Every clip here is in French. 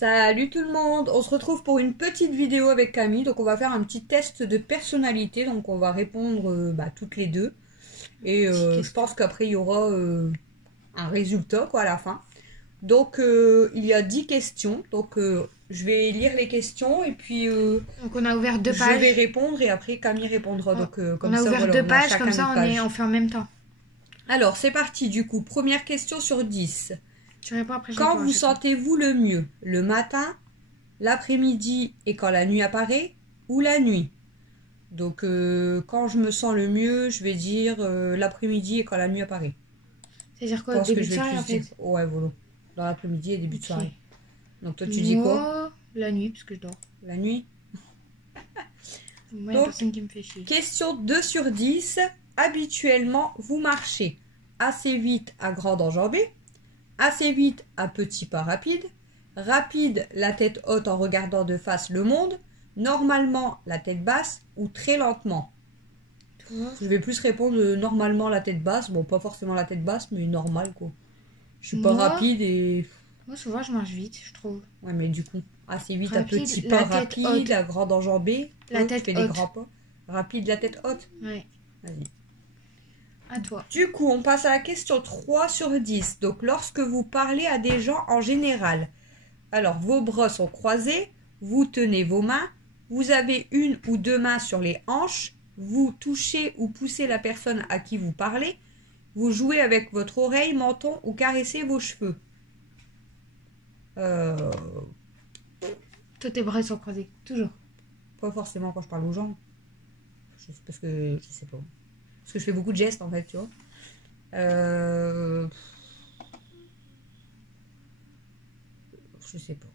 Salut tout le monde, on se retrouve pour une petite vidéo avec Camille. Donc on va faire un petit test de personnalité. Donc on va répondre toutes les deux. Et je pense qu'après il y aura un résultat quoi à la fin. Donc il y a 10 questions. Donc je vais lire les questions et puis donc on a ouvert 2 pages. Je vais répondre et après Camille répondra. Donc comme on a ça, ouvert voilà, 2 pages, comme ça on fait en même temps. Alors c'est parti du coup. Première question sur 10. Tu réponds après. Quand vous sentez-vous le mieux? Le matin, l'après-midi et quand la nuit apparaît, ou la nuit? Donc quand je me sens le mieux, je vais dire l'après-midi et quand la nuit apparaît. C'est-à-dire quoi, début de soirée en fait? Ouais, voilà. Dans l'après-midi et début de soirée. Donc toi tu dis quoi? La nuit, parce que je dors. La nuit? Moi, il n'y a personne qui me fait chier. Question 2 sur 10. Habituellement, vous marchez assez vite à grande enjambée, assez vite à petits pas rapides, rapide la tête haute en regardant de face le monde, normalement la tête basse ou très lentement. Je vais plus répondre normalement la tête basse, bon pas forcément la tête basse mais normal quoi. Je suis pas rapide et... Moi souvent je marche vite je trouve. Ouais mais du coup assez vite rapide, à petits pas rapides, à grande enjambée, la tête haute. Des grands pas. Rapide la tête haute. Ouais. Vas-y. À toi. Du coup, on passe à la question 3 sur 10. Donc, lorsque vous parlez à des gens en général, alors vos bras sont croisés, vous tenez vos mains, vous avez une ou deux mains sur les hanches, vous touchez ou poussez la personne à qui vous parlez, vous jouez avec votre oreille, menton ou caressez vos cheveux. Toi, tes bras sont croisés, toujours. Pas forcément quand je parle aux gens. Parce que je sais pas. Parce que je fais beaucoup de gestes en fait, tu vois. Je sais pas.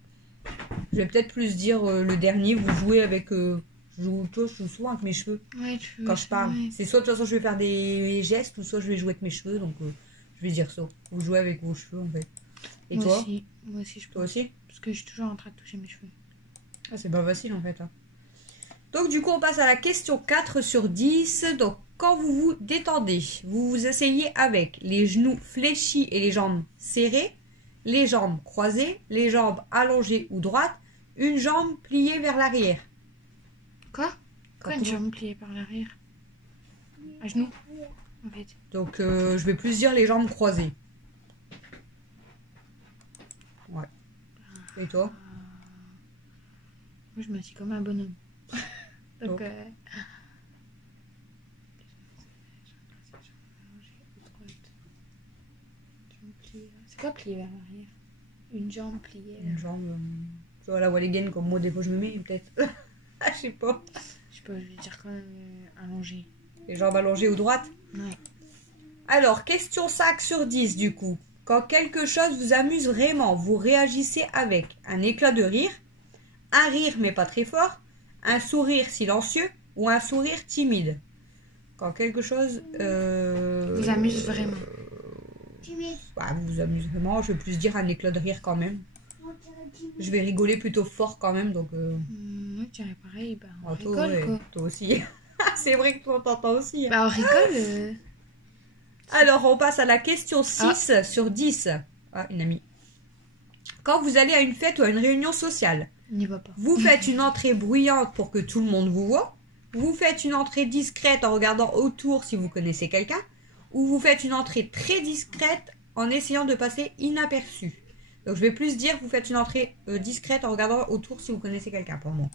Je vais peut-être plus dire le dernier, vous jouez avec... je joue souvent avec mes cheveux quand je parle. Ouais. C'est soit de toute façon je vais faire des gestes ou soit je vais jouer avec mes cheveux. Donc je vais dire ça. Vous jouez avec vos cheveux en fait. Et moi toi aussi. Moi aussi je pense. Toi aussi? Parce que je suis toujours en train de toucher mes cheveux. Ah, c'est pas facile en fait. Hein. Donc du coup on passe à la question 4 sur 10. Donc quand vous vous détendez, vous vous asseyez avec les genoux fléchis et les jambes serrées, les jambes croisées, les jambes allongées ou droites, une jambe pliée vers l'arrière. Quoi? Une jambe pliée vers l'arrière? À genoux en fait. Donc je vais plus dire les jambes croisées. Ouais. Et toi? Moi je m'assieds comme un bonhomme. Donc c'est quoi plier vers l'arrière? Une jambe pliée. Une jambe. Tu vois la walligan comme moi des fois je me mets peut-être. Je sais pas. Je sais pas, je vais dire quand même allongée. Les jambes allongées ou droites? Ouais. Alors, question 5 sur 10 du coup. Quand quelque chose vous amuse vraiment, vous réagissez avec un éclat de rire, un rire mais pas très fort, un sourire silencieux ou un sourire timide. Quand quelque chose... vous amuse vraiment. Bah, vous vous amusez vraiment, je vais plus dire un éclat de rire quand même. Je vais rigoler plutôt fort quand même, donc... Moi, je dirais pareil, bah, on rigole, toi, quoi. Toi aussi. C'est vrai que toi, t'entends aussi. Hein. Bah, on rigole. Alors, on passe à la question 6 sur 10. Ah, une amie. Quand vous allez à une fête ou à une réunion sociale, n'y va pas. Vous faites une entrée bruyante pour que tout le monde vous voit, vous faites une entrée discrète en regardant autour si vous connaissez quelqu'un, ou vous faites une entrée très discrète en essayant de passer inaperçu. Donc je vais plus dire vous faites une entrée discrète en regardant autour si vous connaissez quelqu'un pour moi.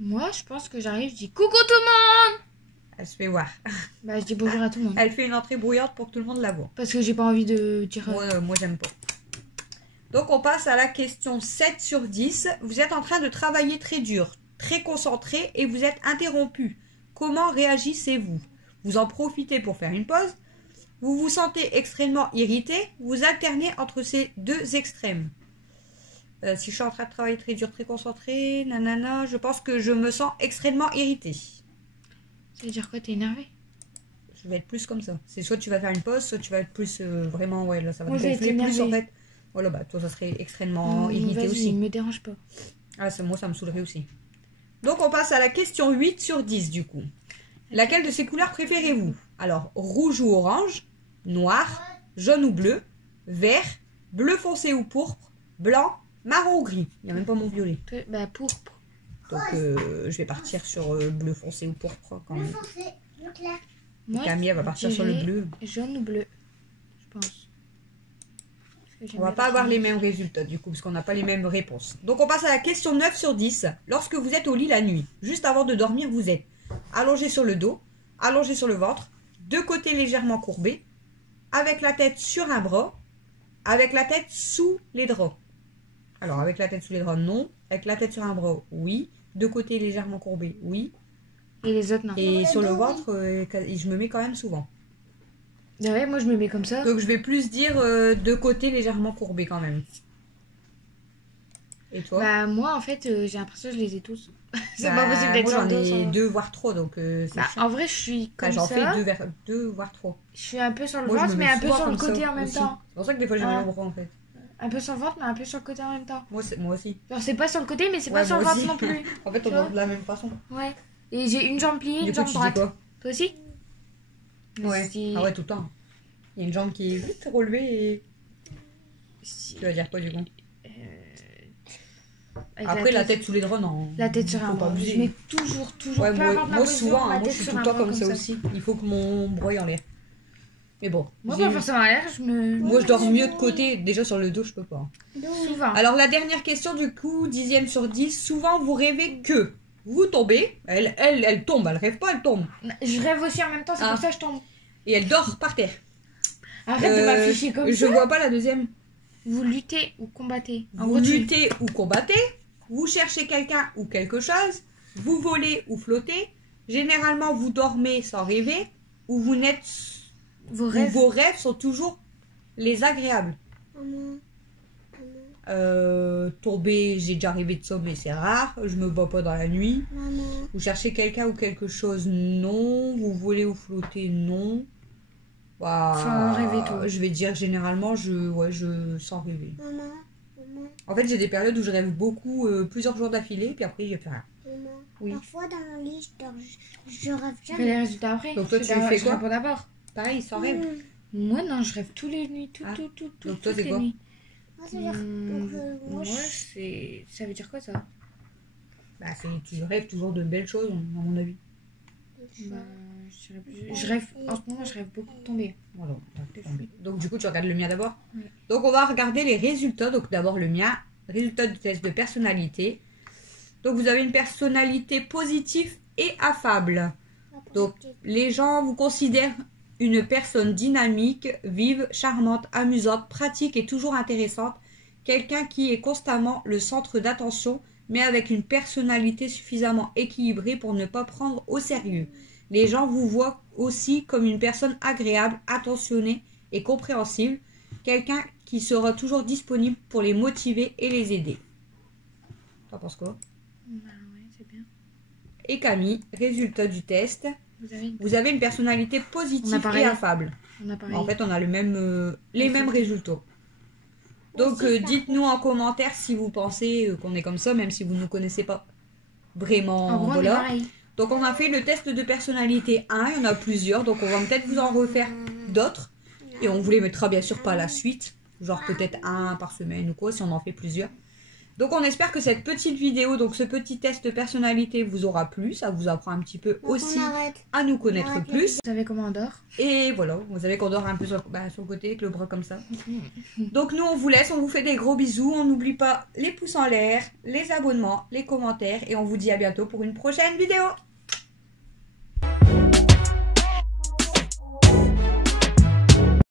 Moi je pense que j'arrive, je dis coucou tout le monde. Elle se fait voir. Bah je dis bonjour à tout le monde. Elle fait une entrée bruyante pour que tout le monde la voit. Parce que j'ai pas envie de dire... Moi j'aime pas. Donc on passe à la question 7 sur 10. Vous êtes en train de travailler très dur, très concentré et vous êtes interrompu. Comment réagissez-vous? Vous en profitez pour faire une pause? Vous vous sentez extrêmement irrité? Vous alternez entre ces deux extrêmes. Si je suis en train de travailler très dur, très concentré, nanana, je pense que je me sens extrêmement irrité. Ça veut dire quoi? T'es énervé? Je vais être plus comme ça. C'est soit tu vas faire une pause, soit tu vas être plus vraiment, ouais, là ça va te gonfler plus en fait. Voilà, bah toi ça serait extrêmement irrité aussi. Me dérange pas. Ah, moi ça me saoulerait aussi. Donc on passe à la question 8 sur 10 du coup. Laquelle de ces couleurs préférez-vous? Alors, rouge ou orange, noir, jaune ou bleu, vert, bleu foncé ou pourpre, blanc, marron ou gris. Il n'y a même pas mon violet. Bah, pourpre. Donc je vais partir sur bleu foncé ou pourpre quand Bleu même. foncé, bleu clair. Et Camille elle va partir sur le bleu. Jaune ou bleu, je pense. On va pas avoir les mêmes résultats du coup parce qu'on n'a pas les mêmes réponses. Donc on passe à la question 9 sur 10. Lorsque vous êtes au lit la nuit, juste avant de dormir, vous êtes allongé sur le dos, allongé sur le ventre, deux côtés légèrement courbés, avec la tête sur un bras, avec la tête sous les draps. Alors avec la tête sous les draps, non. Avec la tête sur un bras, oui. Deux côtés légèrement courbés, oui. Et les autres, non. Et sur le ventre, je me mets quand même souvent. Ouais, moi je me mets comme ça. Donc je vais plus dire deux côtés légèrement courbés quand même. Et toi? Bah, moi en fait, j'ai l'impression que je les ai tous. C'est Bah, pas possible d'être moi, sur le j'en dos. ai sans- deux voire trois, donc c'est Bah, chiant. en vrai, je suis comme J'en ça. fais deux voire trois. Je suis un peu sur le Moi, je ventre, me mais mets un peu souvent sur le comme côté ça en même aussi. temps. C'est pour ça que des fois j'ai Ah. mal au bras en fait. Un peu sur le ventre, mais un peu sur le côté en même temps. Moi aussi. Genre, c'est pas sur le côté, mais c'est Ouais, pas sur le moi ventre aussi. non plus. En fait, on Tu vois dort de la même façon. Ouais. Et j'ai une jambe pliée, Du une coup, jambe tu dis droite. quoi? Toi aussi? Ouais. Si- Ah ouais, tout le temps. Il y a une jambe qui est vite relevée et si- tu vas dire quoi du coup? avec Après, la tête sous les draps, non. La tête sur un Faut pas bras. Je abuser. mets toujours, Ouais, peu importe ma moi position, souvent, ma hein, moi tête je suis sur tout un le temps bras comme ça aussi. Il faut que mon bras est en l'air. Mais bon. Moi, j'ai- pas forcément à l'air, je me. Moi je dors mieux de côté. Déjà sur le dos, je peux pas. Souvent. Alors la dernière question du coup, 10e sur 10. Souvent vous rêvez que vous tombez. Elle tombe, elle rêve pas, elle tombe. Je rêve aussi en même temps, c'est Ah. pour ça que je tombe. Et elle dort par terre. Arrête de m'afficher comme Je ça. vois pas la deuxième. Vous luttez ou combattez. En Vous gros, tu- luttez ou combattez. Vous cherchez quelqu'un ou quelque chose. Vous volez ou flottez. Généralement vous dormez sans rêver. Ou vous n'êtes... Vos ou rêves. vos rêves sont toujours les agréables. Maman. Tomber, j'ai déjà rêvé de ça, mais c'est rare. Je me bats pas dans la nuit. Maman. Vous cherchez quelqu'un ou quelque chose, non. Vous volez ou flottez, non. Bah, Sans rêver tout. Je vais dire généralement, je sens rêver. Maman. Maman. En fait, j'ai des périodes où je rêve beaucoup, plusieurs jours d'affilée, puis après, j'ai plus rien. Maman. Oui. Parfois dans le lit, je dors, je rêve Je fais jamais. les résultats après. Donc toi, Je tu dois- fais je quoi réponds d'abord. Pareil, sans rêve. Moi, non, je rêve tous les nuits. Ah. Tout, Donc toi, toutes c'est les quoi nuits. Moi, ça veut dire que Moi, moi, c'est. Ça veut dire quoi ça? Bah, tu rêves toujours de belles choses, à mon avis. Bah, je rêve. En ce moment, je rêve beaucoup de tomber. Voilà, t'es tombé. Donc du coup, tu regardes le mien d'abord. Oui. Donc on va regarder les résultats. Donc d'abord le mien, résultat du test de personnalité. Donc vous avez une personnalité positive et affable. Donc les gens vous considèrent une personne dynamique, vive, charmante, amusante, pratique et toujours intéressante. Quelqu'un qui est constamment le centre d'attention, mais avec une personnalité suffisamment équilibrée pour ne pas prendre au sérieux. Les gens vous voient aussi comme une personne agréable, attentionnée et compréhensible. Quelqu'un qui sera toujours disponible pour les motiver et les aider. T'en penses quoi? Bah ouais, c'est bien. Et Camille, résultat du test. Vous avez Vous avez une personnalité On a positive pareil. et affable. On a pareil. En fait, on a les mêmes résultats. Donc, dites-nous en commentaire si vous pensez qu'on est comme ça, même si vous ne nous connaissez pas vraiment. En gros, on est Voilà. pareil. Donc, on a fait le test de personnalité 1. Il y en a plusieurs. Donc, on va peut-être vous en refaire d'autres. Et on vous les mettra bien sûr pas à la suite. Genre peut-être un par semaine ou quoi, si on en fait plusieurs. Donc, on espère que cette petite vidéo, donc ce petit test de personnalité vous aura plu. Ça vous apprend un petit peu aussi on arrête. à nous connaître arrête plus. Vous savez comment on dort? Et voilà, vous savez qu'on dort un peu sur le côté avec le bras comme ça. Donc nous on vous laisse, on vous fait des gros bisous. On n'oublie pas les pouces en l'air, les abonnements, les commentaires. Et on vous dit à bientôt pour une prochaine vidéo.